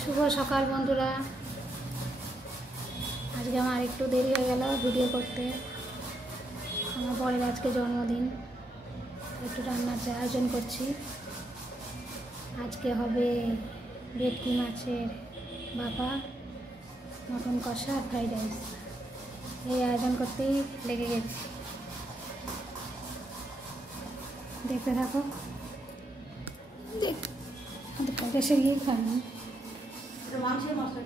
শুভ সকাল বন্ধুরা। আজকে আমার একটু দেরি হয়ে গেল ভিডিও করতে। আমার বরের আজকে জন্মদিন, একটু রান্নার আয়োজন করছি। আজকে হবে ভেটকি মাছের ভাপা, মটন কষা, ফ্রাইড রাইস। এই আয়োজন করতেই লেগে গেছি, দেখতে থাকো। দেশে গিয়ে খান মাংসের মশলা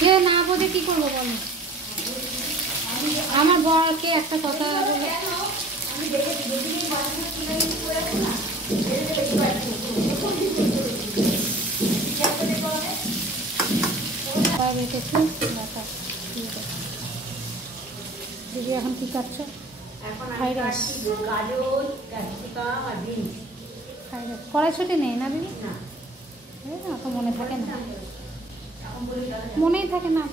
যে না বোঝে কি করবো বলো। আমার বরকে একটা কথা বলে রেখেছি। দিদি এখন কি কাটছো? Fried rice. কড়াইশুঁটি নেই না দিদি? না, তো মনে থাকে না, মনেই থাকে না।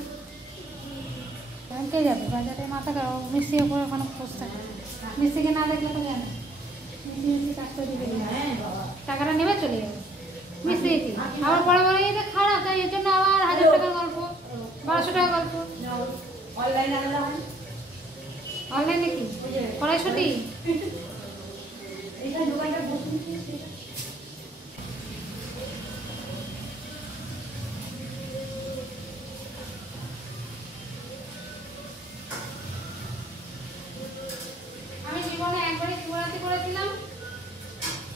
ব্যাংকে যাবে বাজারে, মাথা মিস্ত্রির উপরে ওখানে খোঁজ থাকে। মিস্ত্রিকে না দেখলে তো জানে, মিস্ত্রি কাজটা দিবে, টাকাটা নেবে চলে যাবে মিস্ত্রি। আবার বড় বড় এটা খারাপ, তাই এর জন্য আবার 1000 টাকার গল্প, 1200 টাকার গল্প। অনলাইনে কি কড়াইশুঁটি? আমি জীবনে একবারই শিবরাত্রি করেছিলাম।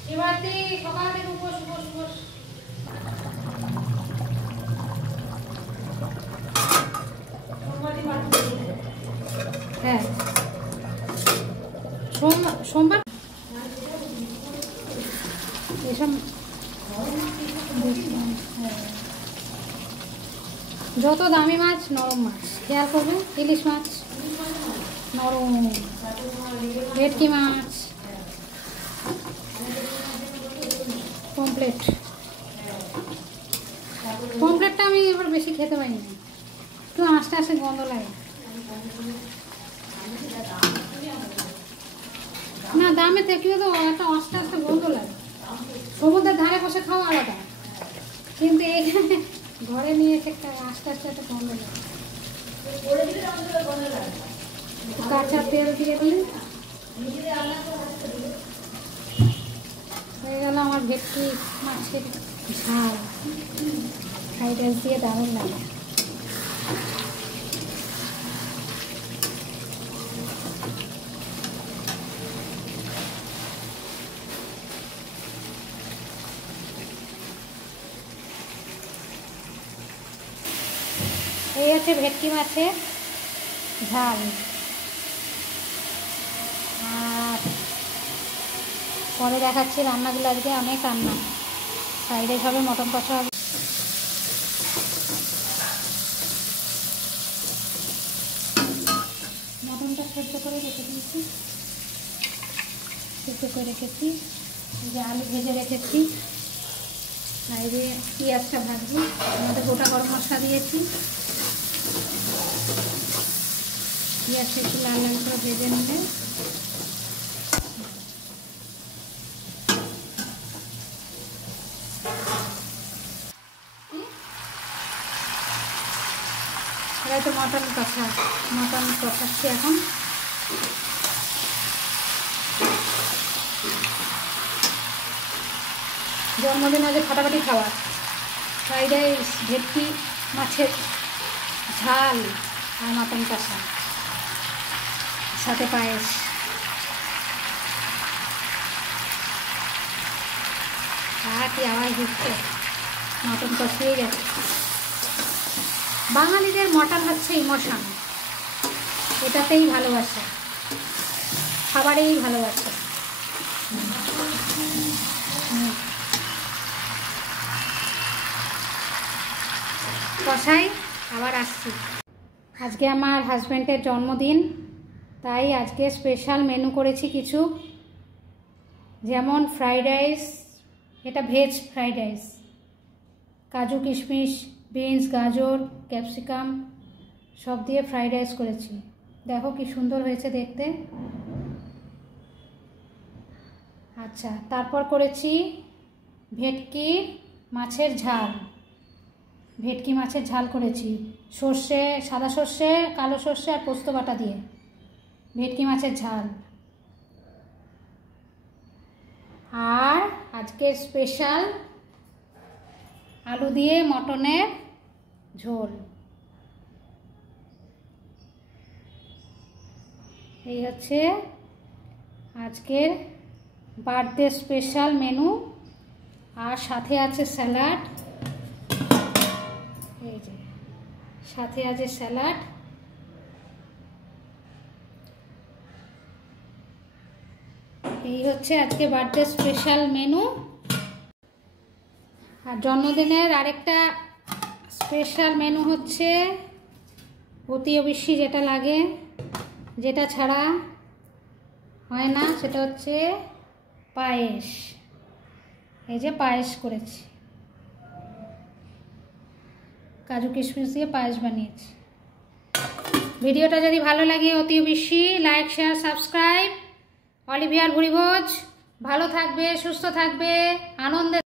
শিবরাত্রি সকাল থেকে উপোস উপোস উপোস। হ্যাঁ, সোমবার এসব যত দামি মাছ নরম মাছ খেয়াল করবে। ইলিশ মাছ নরম, ভেটকি মাছ পমপ্লেট। পমপ্লেটটা আমি এবার বেশি খেতে পারি না, একটু আস্তে আস্তে গন্ধ লাগে। না দামে থেকেও তো একটা আস্তে আস্তে গন্ধ লাগে। সমুদ্রের ধারে বসে খাওয়া আলাদা, কিন্তু এখানে ঘরে নিয়ে এসে একটা আস্তে আস্তে একটা গন্ধ লাগে। কাঁচা তেল দিয়ে দিলে হয়ে গেল আমার ভেটকি মাছের ঝাল। ফ্রাইড রাইস দিয়ে দারুণ লাগে। এই হচ্ছে ভেটকি মাছের ঝাল। আর পরে দেখাচ্ছি রান্নাগুলো। আজকে অনেক রান্না, ফ্রাইড রাইস হবে, মটন কষা হবে। মটনটা সেদ্ধ করে রেখে দিয়েছি, সেদ্ধ করে রেখেছি। যে আলু ভেজে রেখেছি, আর যে পেঁয়াজটা ভাজবো। আমাদের গোটা গরম মশলা দিয়েছি, পেঁয়াজটা একটু লাল লাল করে ভেজে নিলে তো মটন কষা। মটন কষাচ্ছি এখন। জন্মদিন আজ ফাটাফাটি খাওয়া, ফ্রাইড রাইস, ভেটকি মাছের ঝাল আর মটন কষা, সাথে পায়েস। আর কি আওয়াজ দিচ্ছে, মটন কষিয়ে গেছে। বাঙালিদের মটন হচ্ছে ইমোশন, এটাতেই ভালোবাসে, খাবারেই ভালোবাসে। কষাই আবার আসছি। আজকে আমার হাজব্যান্ডের জন্মদিন, তাই আজকে স্পেশাল মেনু করেছি কিছু, যেমন ফ্রাইড রাইস, এটা ভেজ ফ্রাইড রাইস, কাজু কিশমিশ বিনস গাজর ক্যাপসিকাম সব দিয়ে ফ্রাইড রাইস করেছি। দেখো কি সুন্দর হয়েছে দেখতে। আচ্ছা, তারপর করেছি ভেটকি মাছের ঝাল। ভেটকি মাছের ঝাল করেছি সর্ষে, সাদা সর্ষে, কালো সর্ষে আর পোস্ত বাটা দিয়ে ভেটকি মাছের ঝাল। আর আজকের স্পেশাল আলু দিয়ে মটনের ঝোল। এই হচ্ছে আজকের বার্থডে স্পেশাল মেনু। আর সাথে আছে স্যালাড, এই যে সাথে আছে স্যালাড। এই হচ্ছে আজকে বার্থডে স্পেশাল মেনু। আর জন্মদিনের আরেকটা স্পেশাল মেনু হচ্ছে অতি অবশ্যই যেটা লাগে, যেটা ছাড়া হয় না, সেটা হচ্ছে পায়েস। এই যে পায়েস করেছি, কাজু কিশমিশ দিয়ে পায়েস বানিয়েছি। ভিডিওটা যদি ভালো লাগে অতি অবশ্যই লাইক শেয়ার সাবস্ক্রাইব। অলিভিয়ার ভুরিভোজ। ভালো থাকবে, সুস্থ থাকবে, আনন্দে